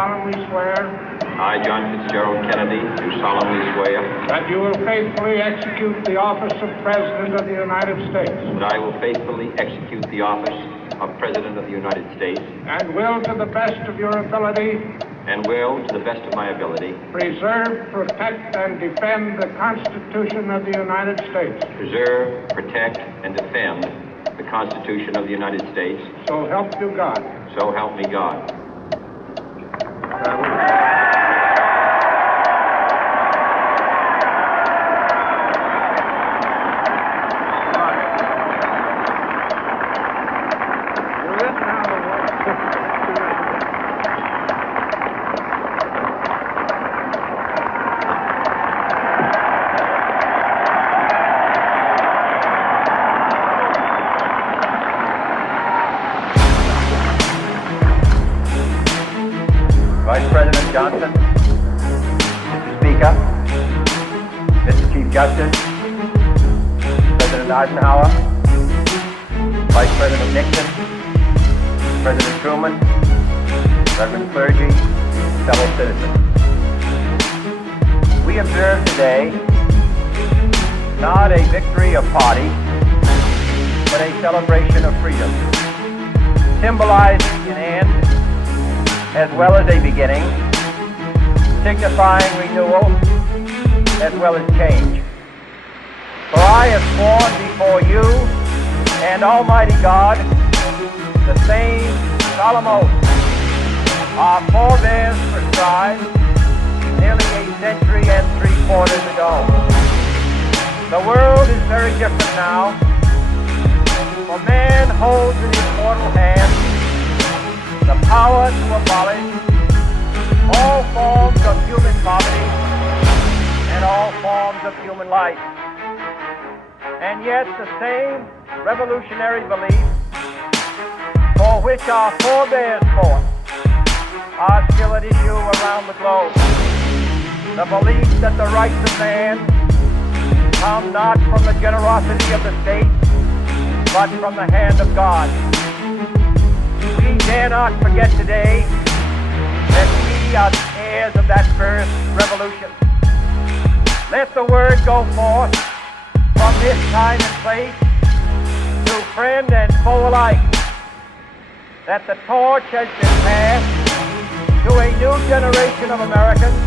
solemnly swear I, John Fitzgerald Kennedy, do solemnly swear that you will faithfully execute the office of President of the United States that I will faithfully execute the office of President of the United States and will, to the best of your ability, and will, to the best of my ability, preserve, protect, and defend the Constitution of the United States. preserve, protect, and defend the Constitution of the United States. So help you God. So help me God. Vice President Johnson, Mr. Speaker, Mr. Chief Justice, President Eisenhower, Vice President Nixon, President Truman, Reverend clergy, fellow citizens. We observe today not a victory of party, but a celebration of freedom, symbolizing an end as well as a beginning, signifying renewal as well as change. For I have sworn before you and Almighty God the same solemn oath our forebears prescribed nearly a century and 3/4 ago. The world is very different now, for man holds in his mortal hand the power to abolish all forms of human poverty and all forms of human life. And yet the same revolutionary beliefs for which our forebears fought are still at issue around the globe. The belief that the rights of man come not from the generosity of the state, but from the hand of God. We dare not forget today that we are the heirs of that first revolution. Let the word go forth from this time and place to friend and foe alike that the torch has been passed to a new generation of Americans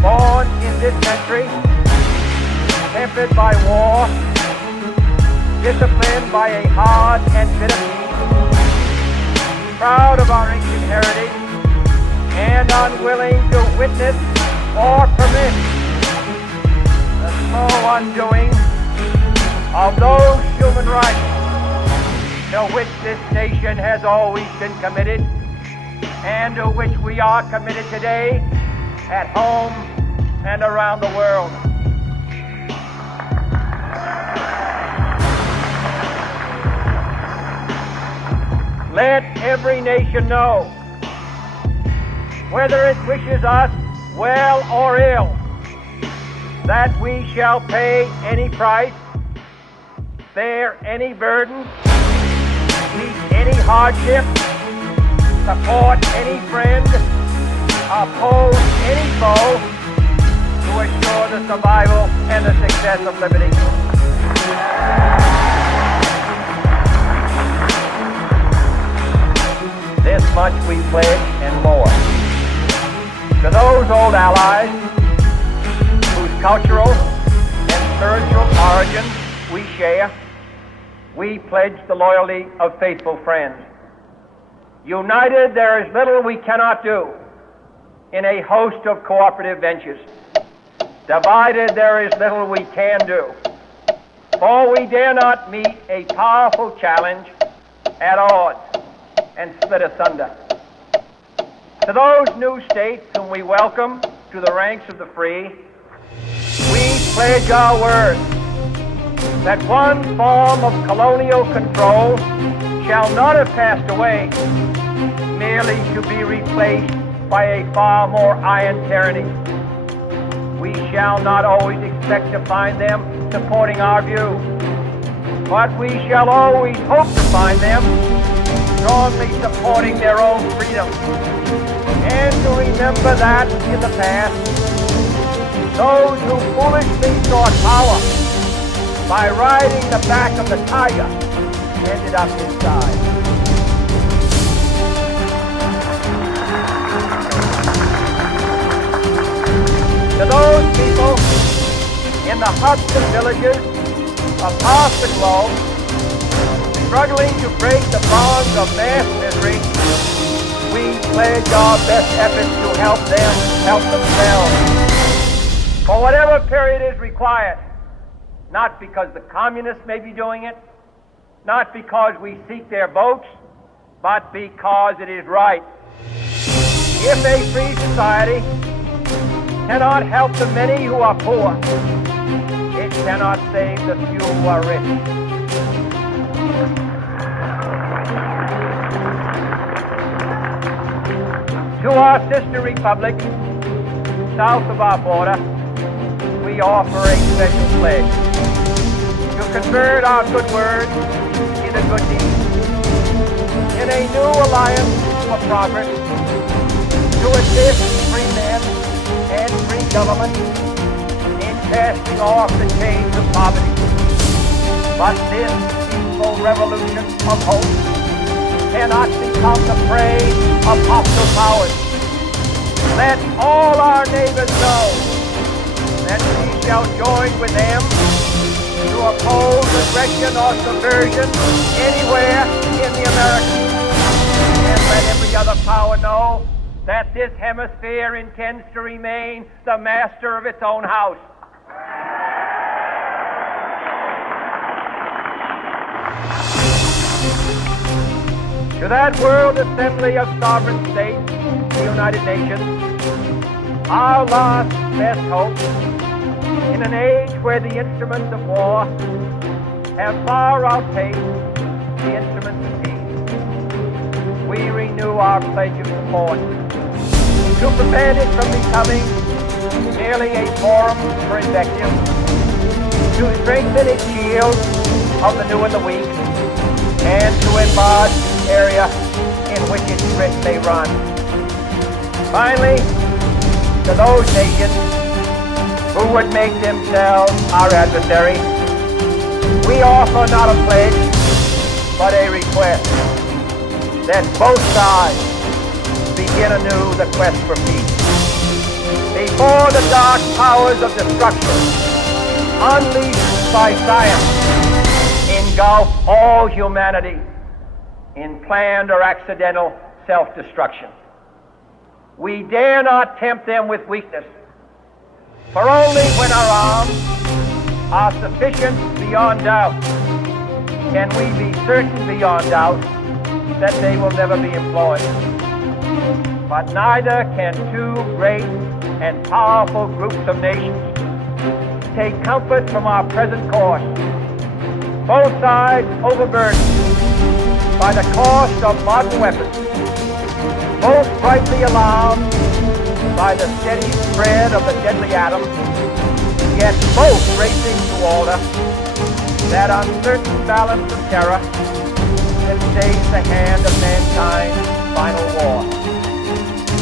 born in this country, tempered by war, disciplined by a hard and bitter peace, proud of our ancient heritage, and unwilling to witness or permit the slow undoing of those human rights to which this nation has always been committed and to which we are committed today at home and around the world. Let every nation know, whether it wishes us well or ill, that we shall pay any price, bear any burden, meet any hardship, support any friend, oppose any foe, to assure the survival and the success of liberty. This much we pledge and more. To those old allies whose cultural and spiritual origins we share, we pledge the loyalty of faithful friends. United, there is little we cannot do in a host of cooperative ventures. Divided, there is little we can do, for we dare not meet a powerful challenge at odds and split asunder. To those new states whom we welcome to the ranks of the free, we pledge our word that one form of colonial control shall not have passed away, merely to be replaced by a far more iron tyranny. We shall not always expect to find them supporting our view, but we shall always hope to find them strongly supporting their own freedom and to remember that in the past, those who foolishly sought power by riding the back of the tiger ended up inside. To those people in the huts and villages across the globe, struggling to break the bonds of mass misery, we pledge our best efforts to help them help themselves. For whatever period is required, not because the communists may be doing it, not because we seek their votes, but because it is right. If a free society cannot help the many who are poor, it cannot save the few who are rich. To our sister republic, south of our border, we offer a special pledge to convert our good words into good deeds, in a new alliance for progress, to assist free men and free government in casting off the chains of poverty. But this peaceful revolution of hope cannot become the prey of hostile powers. Let all our neighbors know that we shall join with them to oppose aggression or subversion anywhere in the Americas. And let every other power know that this hemisphere intends to remain the master of its own house. To that World Assembly of Sovereign States, the United Nations, our last best hope, in an age where the instruments of war have far outpaced the instruments of peace, we renew our pledge of support to prevent it from becoming merely a forum for invective, to strengthen its shield of the new and the weak, and to enlarge the area in which its grit may run. Finally, to those nations who would make themselves our adversary, we offer not a pledge, but a request that both sides begin anew the quest for peace. Before the dark powers of destruction, unleashed by science, engulf all humanity in planned or accidental self-destruction. We dare not tempt them with weakness, for only when our arms are sufficient beyond doubt can we be certain beyond doubt that they will never be employed. But neither can two great and powerful groups of nations take comfort from our present course, both sides overburdened by the cost of modern weapons, both brightly alarmed by the steady spread of the deadly atom, yet both racing toward that uncertain balance of terror that stays the hand of mankind's final war.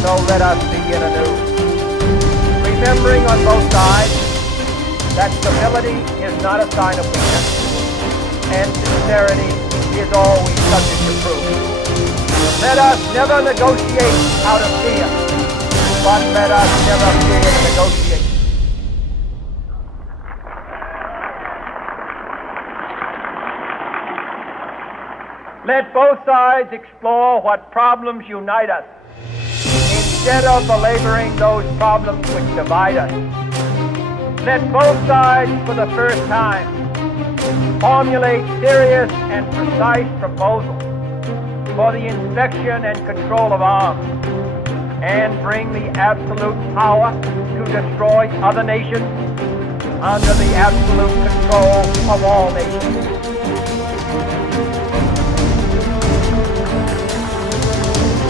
So let us begin anew, remembering on both sides that stability is not a sign of weakness, and sincerity is always subject to proof. Let us never negotiate out of fear, but let us never fear to negotiate. Let both sides explore what problems unite us, instead of belaboring those problems which divide us. Let both sides, for the first time, formulate serious and precise proposals for the inspection and control of arms, and bring the absolute power to destroy other nations under the absolute control of all nations.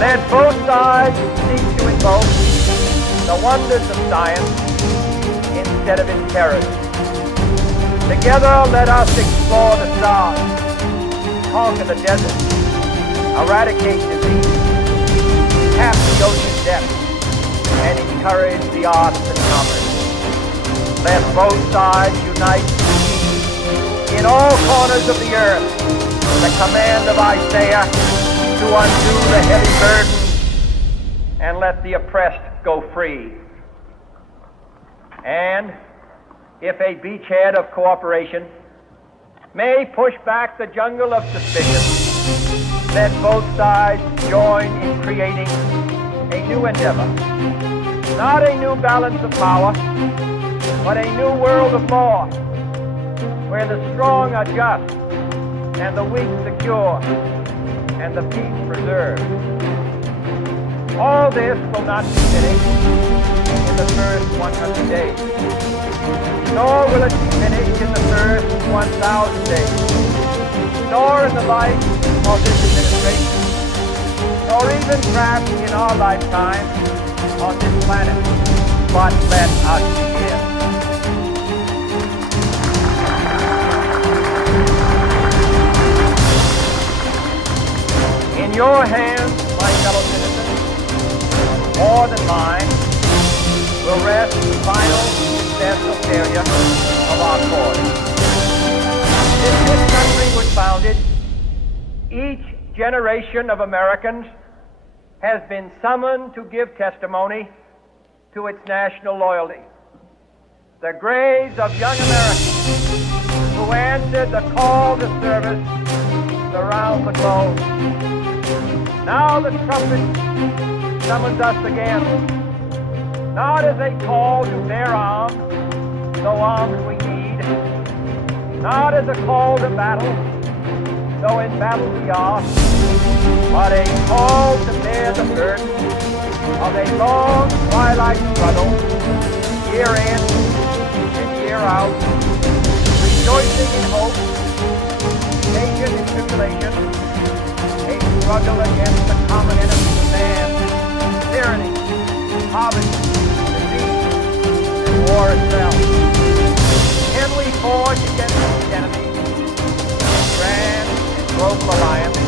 Let both sides seek to invoke the wonders of science instead of its terrors. Together, let us explore the stars, conquer the desert, eradicate disease, tap the ocean depth and encourage the arts and commerce. Let both sides unite in all corners of the earth the command of Isaiah to undo the heavy burden and let the oppressed go free. And if a beachhead of cooperation may push back the jungle of suspicion, let both sides join in creating a new endeavor, not a new balance of power, but a new world of law, where the strong are just, and the weak secure, and the peace preserved. All this will not be finished in the first 100 days, nor will it be finished in the first 1,000 days, nor in the life of this administration, nor even perhaps in our lifetime on this planet. But let us begin. In your hands, my fellow citizens, more than mine, will rest the final success or failure of our cause. Since this country was founded, each generation of Americans has been summoned to give testimony to its national loyalty. The graves of young Americans who answered the call to service around the globe. Now the trumpet summons us again, not as a call to bear arms, though arms we need, not as a call to battle, though in battle we are, but a call to bear the burden of a long twilight struggle, year in and year out, rejoicing in hope, patient in tribulation, a struggle against the common enemy of man, tyranny, poverty, disease, and war itself. Can we forge against these enemies a grand and global alliance?